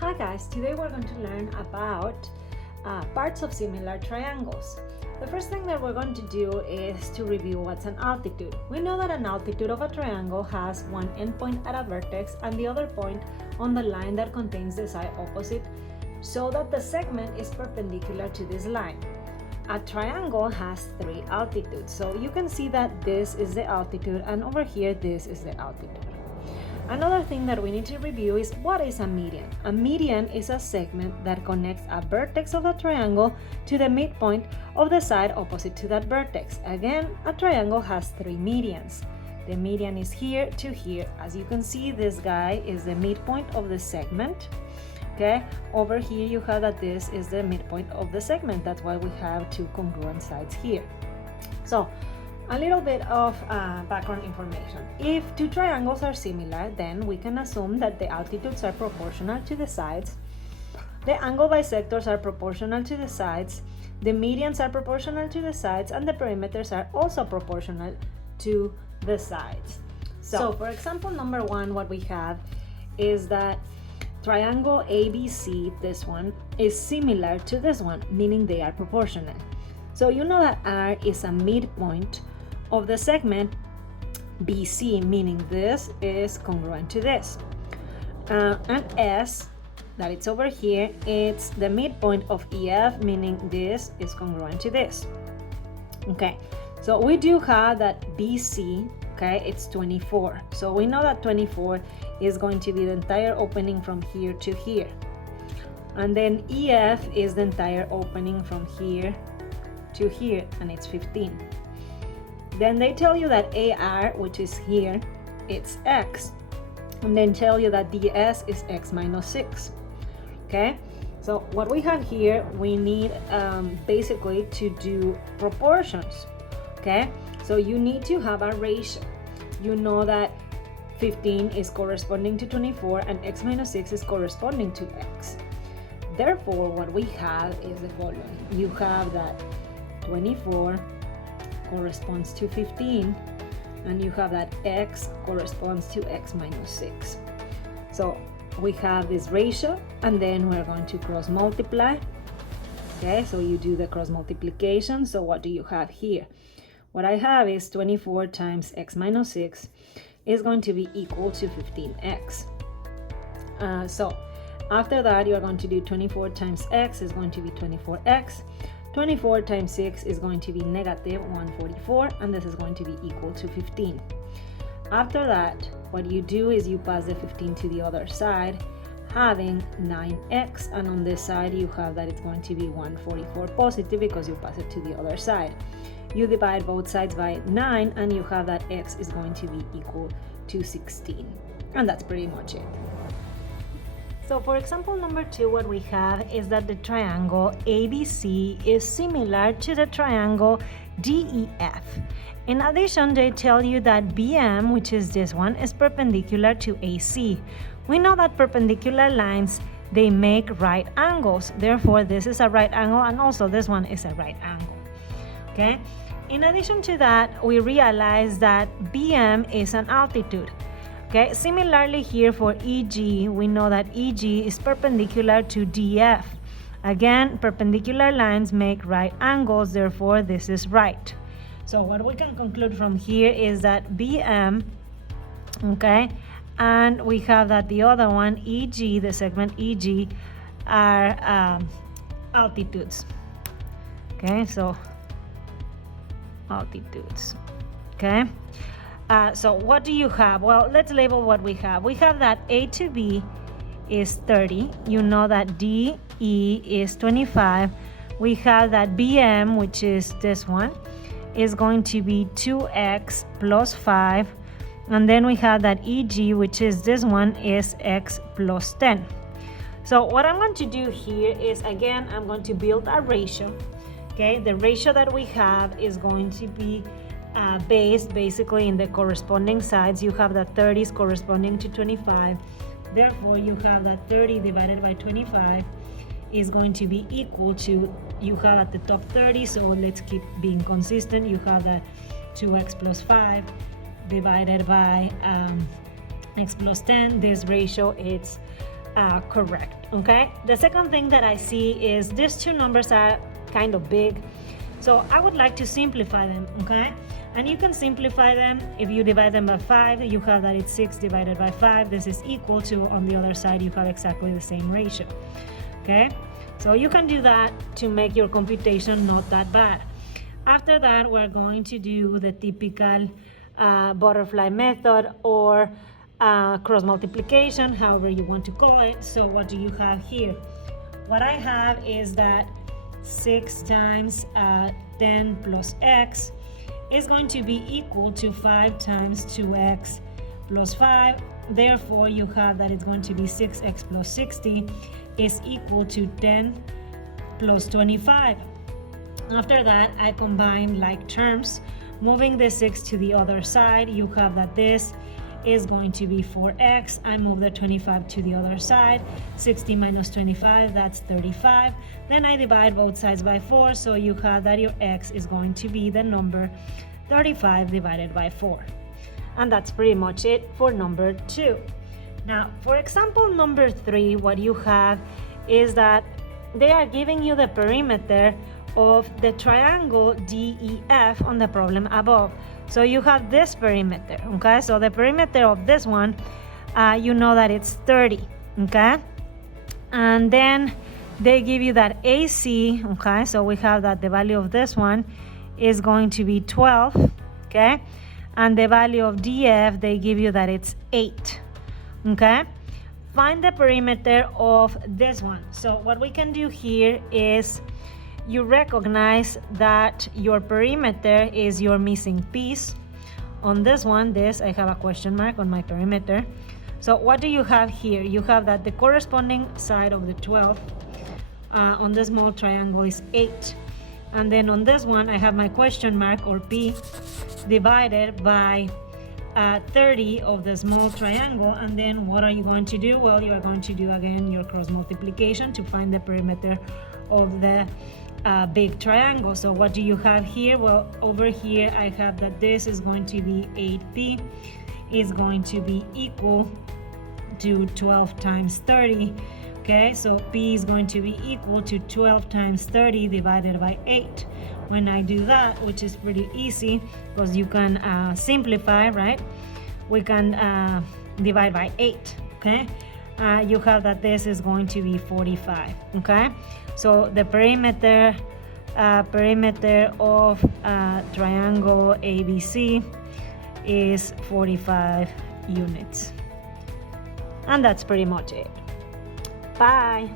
Hi guys, today we're going to learn about parts of similar triangles. The first thing that we're going to do is to review what's an altitude. We know that an altitude of a triangle has one endpoint at a vertex and the other point on the line that contains the side opposite, so that the segment is perpendicular to this line. A triangle has three altitudes, so you can see that this is the altitude and over here this is the altitude. Another thing that we need to review is what is a median. A median is a segment that connects a vertex of a triangle to the midpoint of the side opposite to that vertex. Again, a triangle has three medians. The median is here to here. As you can see, this guy is the midpoint of the segment. Okay, over here you have that this is the midpoint of the segment. That's why we have two congruent sides here. So, a little bit of background information. If two triangles are similar, then we can assume that the altitudes are proportional to the sides, the angle bisectors are proportional to the sides, the medians are proportional to the sides, and the perimeters are also proportional to the sides. So for example, number one, what we have is that triangle ABC, this one, is similar to this one, meaning they are proportional. So you know that R is a midpoint of the segment BC, meaning this is congruent to this. And S, that it's over here, it's the midpoint of EF, meaning this is congruent to this. Okay, so we do have that BC, okay, it's 24. So we know that 24 is going to be the entire opening from here to here. And then EF is the entire opening from here to here, and it's 15. Then they tell you that AR, which is here, it's X. And then tell you that DS is X minus 6. Okay? So what we have here, we need basically to do proportions. Okay? So you need to have a ratio. You know that 15 is corresponding to 24 and X minus 6 is corresponding to X. Therefore, what we have is the following. You have that 24 corresponds to 15, and you have that X corresponds to X minus 6. So we have this ratio, and then we're going to cross multiply. Okay, so you do the cross multiplication. So what do you have here? What I have is 24 times X minus 6 is going to be equal to 15X. So after that, you're going to do 24 times X is going to be 24X. 24 times 6 is going to be negative 144, and this is going to be equal to 15. After that, what you do is you pass the 15 to the other side, having 9x, and on this side you have that it's going to be 144 positive because you pass it to the other side. You divide both sides by 9, and you have that x is going to be equal to 16. And that's pretty much it. So for example number 2, what we have is that the triangle ABC is similar to the triangle DEF. In addition, they tell you that BM, which is this one, is perpendicular to AC. We know that perpendicular lines, they make right angles. Therefore, this is a right angle, and also this one is a right angle. Okay? In addition to that, we realize that BM is an altitude. Okay, similarly here for EG, we know that EG is perpendicular to DF. Again, perpendicular lines make right angles, therefore this is right. So what we can conclude from here is that BM, okay, and we have that the other one, EG, the segment EG, are altitudes. Okay, so altitudes, okay. So what do you have? Well, let's label what we have. We have that A to B is 30. You know that DE is 25. We have that BM, which is this one, is going to be 2x plus 5. And then we have that EG, which is this one, is x plus 10. So what I'm going to do here is, again, I'm going to build a ratio. Okay, the ratio that we have is going to be based basically in the corresponding sides. You have that 30 is corresponding to 25. Therefore, you have that 30 divided by 25 is going to be equal to, you have at the top 30, so let's keep being consistent. You have that 2x plus 5 divided by x plus 10. This ratio is correct, okay? The second thing that I see is these two numbers are kind of big, so I would like to simplify them, okay? And you can simplify them. If you divide them by 5, you have that it's 6 divided by 5. This is equal to, on the other side, you have exactly the same ratio, okay? So you can do that to make your computation not that bad. After that, we're going to do the typical butterfly method or cross multiplication, however you want to call it. So what do you have here? What I have is that 6 times 10 plus x is going to be equal to 5 times 2x plus 5. Therefore, you have that it's going to be 6x plus 60 is equal to 10 plus 25. After that, I combine like terms. Moving the 6 to the other side, you have that this is going to be 4x. I move the 25 to the other side. 60 minus 25, that's 35. Then I divide both sides by 4, so you have that your x is going to be the number 35 divided by 4. And that's pretty much it for number 2. Now, for example number 3, what you have is that they are giving you the perimeter of the triangle DEF on the problem above. So you have this perimeter, okay? So the perimeter of this one, you know that it's 30, okay? And then they give you that AC, okay? So we have that the value of this one is going to be 12, okay? And the value of DF, they give you that it's 8, okay? Find the perimeter of this one. So what we can do here is you recognize that your perimeter is your missing piece. On this one, I have a question mark on my perimeter. So what do you have here? You have that the corresponding side of the 12 on the small triangle is 8. And then on this one, I have my question mark or P divided by 30 of the small triangle. And then what are you going to do? Well, you are going to do again your cross multiplication to find the perimeter of the big triangle. So what do you have here? Well, over here I have that this is going to be 8p is going to be equal to 12 times 30. Okay, so p is going to be equal to 12 times 30 divided by 8. When I do that, which is pretty easy because you can simplify, right? We can divide by 8, okay? You have that this is going to be 45, okay? So the perimeter of triangle ABC is 45 units. And that's pretty much it. Bye.